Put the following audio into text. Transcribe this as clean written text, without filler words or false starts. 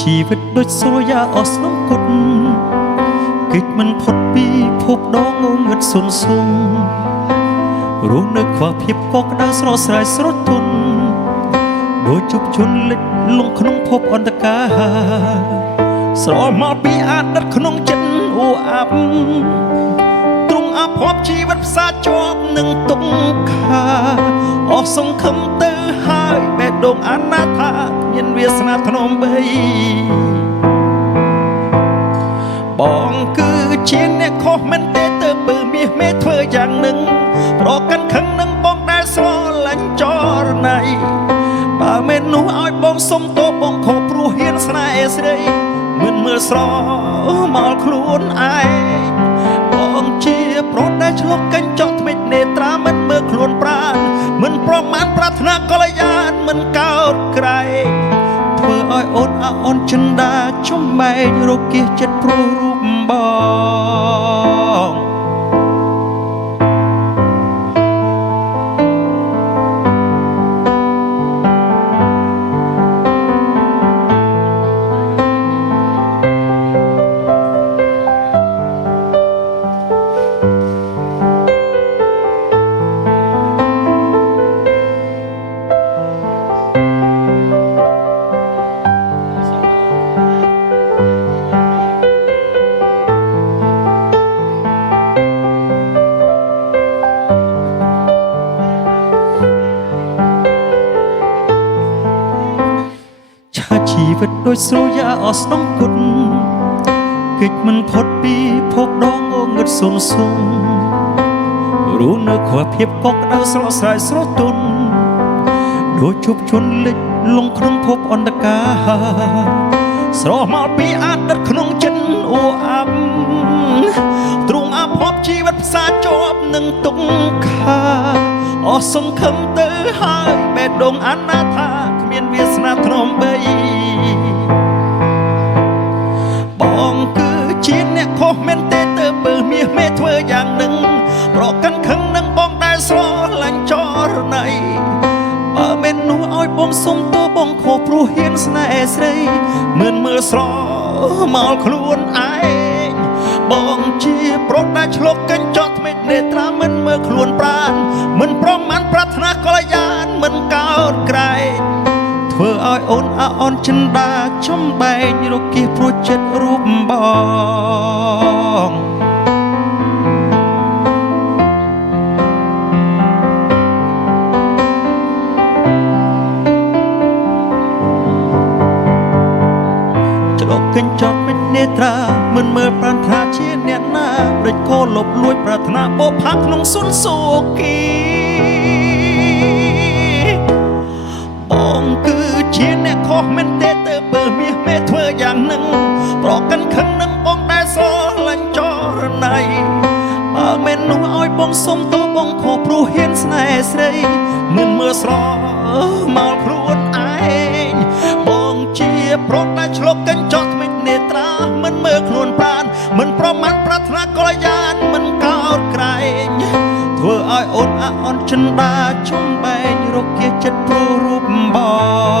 ชีวิตដូចស្រួយយ៉ាអស់ស្នំគុតកិច្ចមិនផុតពីភពដងងងឹតសុនសុំរស់នៅខ្វះភាពកក់ក្ដៅស្រស់ស្រាយស្រស់ទន់ដូចជប់ជន់លិចលងក្នុងភពអន្តកាស្រមកពីអាណិតក្នុងចិត្តអ៊ូអាប់ទ្រង់អភ័ព្វជីវិតផ្សារជាប់នឹងទុក្ខាអស់សង្ឃឹមទៅហើយបេះដូងអនាថាមានវាសនាធ្នមបីបងគឺជាអ្នកខុសមិនទេទៅបើមាសមេធ្វើយ៉ាងនឹងប្រកាន់ខឹងនឹងបងដែលស្រឡាញ់ចរណៃបើមិននោះឲ្យបងសុំទោសបងខុសព្រោះហ៊ានស្នេហ៍ស្រីមិនមើលស្រមកខ្លួនឯងបងជាប្រុសដែលឆ្លុះកញ្ចក់ថ្មិចនេត្រាមិនមើលខ្លួនប្រាណមិនប្រមាណប្រាថ្នាកល្យានមិនកោតក្រែងធ្វើឲ្យអូនអូនចិនដាចំបែករគាសចិត្តព្រោះរូបបងជីវិតដូចស្រួយយ៉ាអស់ស្នំគុតកិច្ចមិនផុតពីភពដងងងឹតសុនសុំរស់នៅខ្វះភាពកក់ក្ដៅស្រស់ស្រាយស្រស់ទន់ដូចជប់ជន់លិចលងក្នុងភពអន្តកាស្រមកពីអាណិតក្នុងចិត្តអ៊ូអាប់ទ្រង់អភ័ព្វជីវិតផ្សារជាប់នឹងទុក្ខាអស់សង្ឃឹមទៅហើយបេះដូងអនាថាគ្មានវាសនាធ្នមបីបងគឺជាអ្នកខុសមែនទេទៅបើមាសមេធ្វើយ៉ាងនឹងប្រកាន់ខឹងនឹងបងដែលស្រឡាញ់ចរណៃបើមិននោះឲ្យបងសុំទោសបងខុសព្រោះហ៊ានស្នេហ៍ស្រីមិនមើលស្រមកខ្លួនឯងបងជាប្រុសដែលឆ្លុះកញ្ចក់ថ្មិចនេត្រាមិនមើលខ្លួនប្រាណមិនប្រមាណប្រាថ្នាកល្យានមិនកោតក្រែងធ្វើឲ្យអូនចិនដាចំបែករគាសព្រោះចិត្តរូបបងឆ្លុះកញ្ចក់មិននេត្រាមិនមើលប្រាថ្នាជាអ្នកណាដូចគោលបលួចប្រាថ្នាបោផាក្នុងសុនសូគីបងគឺជាអ្នកខុសមែនទេទៅបើមាសមេធ្វើយ៉ាងនឹងប្រកាន់ខឹងនឹងបងដែលស្រឡាញ់ចរណៃបើមិននោះឲ្យបងសុំទោសបងខុសព្រោះហ៊ានស្នេហ៍ស្រីមិនមើលស្រមកខ្លួនឯងបងជាប្រុសដែលឆ្លុះកញ្ចក់ថ្មិចនេត្រាមិនមើលខ្លួនប្រាណមិនប្រមាណប្រាថ្នាកល្យានមិនកោតក្រែងធ្វើឲ្យអូនចិនដាចំបែករគាសចិត្តព្រោះរូបបង